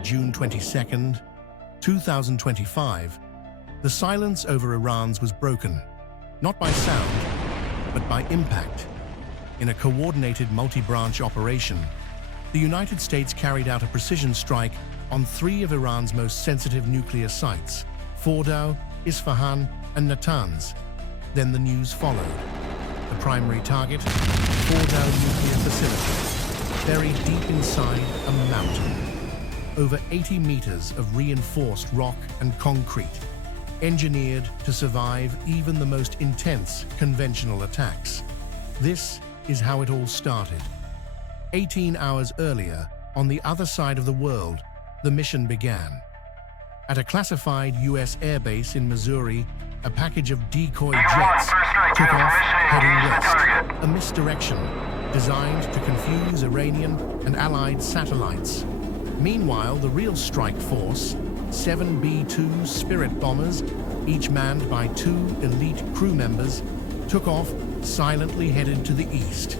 of June 22, 2025, the silence over Iran's was broken, not by sound, but by impact. In a coordinated multi-branch operation, the United States carried out a precision strike on 3 of Iran's most sensitive nuclear sites, Fordow, Isfahan, and Natanz. Then the news followed. The primary target, Fordow nuclear facility, buried deep inside a mountain. Over 80 meters of reinforced rock and concrete, engineered to survive even the most intense conventional attacks. This is how it all started. 18 hours earlier, on the other side of the world, the mission began. At a classified U.S. airbase in Missouri, a package of decoy jets took off heading west, a misdirection designed to confuse Iranian and Allied satellites. Meanwhile, the real strike force, 7 B-2 Spirit bombers, each manned by 2 elite crew members, took off, silently headed to the east.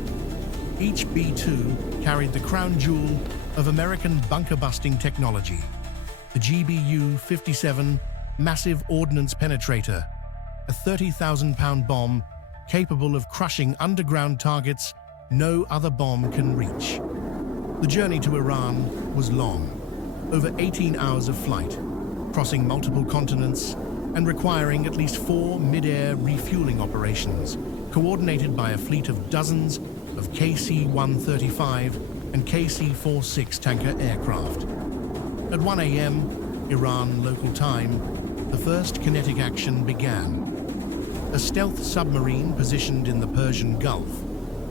Each B-2 carried the crown jewel of American bunker-busting technology, the GBU-57 Massive Ordnance Penetrator, a 30,000-pound bomb capable of crushing underground targets no other bomb can reach. The journey to Iran was long, over 18 hours of flight, crossing multiple continents and requiring at least 4 mid-air refueling operations, coordinated by a fleet of dozens of KC-135 and KC-46 tanker aircraft. At 1 a.m. Iran local time, the first kinetic action began. A stealth submarine positioned in the Persian Gulf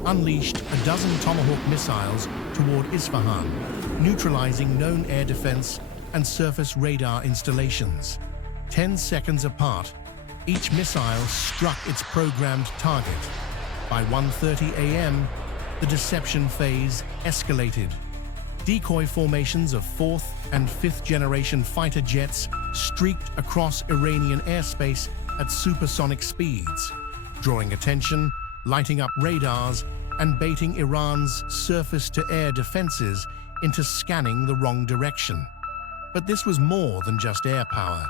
unleashed a dozen Tomahawk missiles toward Isfahan, neutralizing known air defense and surface radar installations. 10 seconds apart, each missile struck its programmed target. By 1:30 a.m., the deception phase escalated. Decoy formations of 4th and 5th generation fighter jets streaked across Iranian airspace at supersonic speeds, drawing attention, lighting up radars, and baiting Iran's surface-to-air defenses into scanning the wrong direction. But this was more than just air power.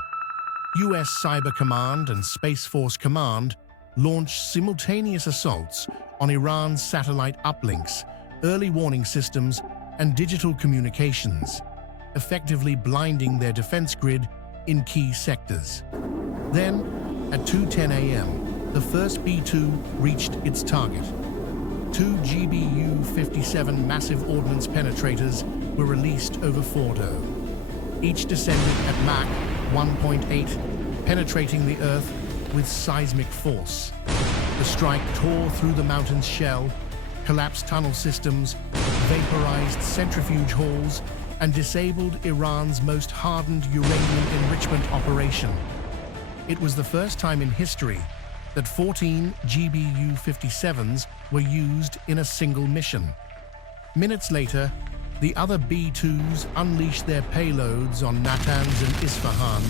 U.S. Cyber Command and Space Force Command launched simultaneous assaults on Iran's satellite uplinks, early warning systems, and digital communications, effectively blinding their defense grid in key sectors. Then, at 2:10 a.m., the first B-2 reached its target. 2 GBU-57 massive ordnance penetrators were released over Fordow. Each descended at Mach 1.8, penetrating the Earth with seismic force. The strike tore through the mountain's shell, collapsed tunnel systems, vaporized centrifuge halls, and disabled Iran's most hardened uranium enrichment operation. It was the first time in history that 14 GBU-57s were used in a single mission. Minutes later, the other B-2s unleashed their payloads on Natanz and Isfahan,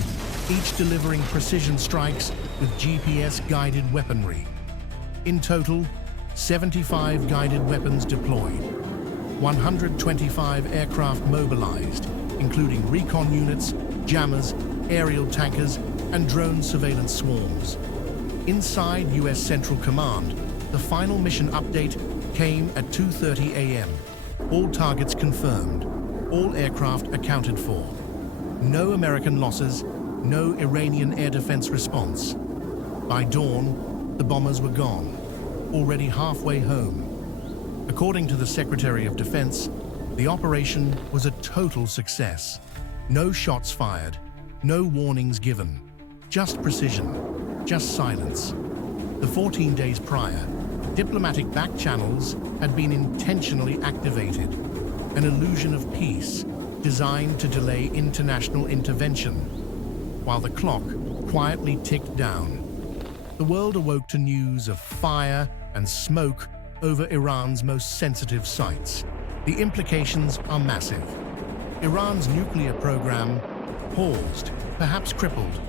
each delivering precision strikes with GPS-guided weaponry. In total, 75 guided weapons deployed, 125 aircraft mobilized, including recon units, jammers, aerial tankers, and drone surveillance swarms. Inside U.S. Central Command, the final mission update came at 2:30 a.m. All targets confirmed, all aircraft accounted for. No American losses, no Iranian air defense response. By dawn, the bombers were gone, already halfway home. According to the Secretary of Defense, the operation was a total success. No shots fired, no warnings given, just precision, just silence. The 14 days prior, diplomatic back channels had been intentionally activated, an illusion of peace designed to delay international intervention, while the clock quietly ticked down. The world awoke to news of fire and smoke over Iran's most sensitive sites. The implications are massive. Iran's nuclear program paused, perhaps crippled,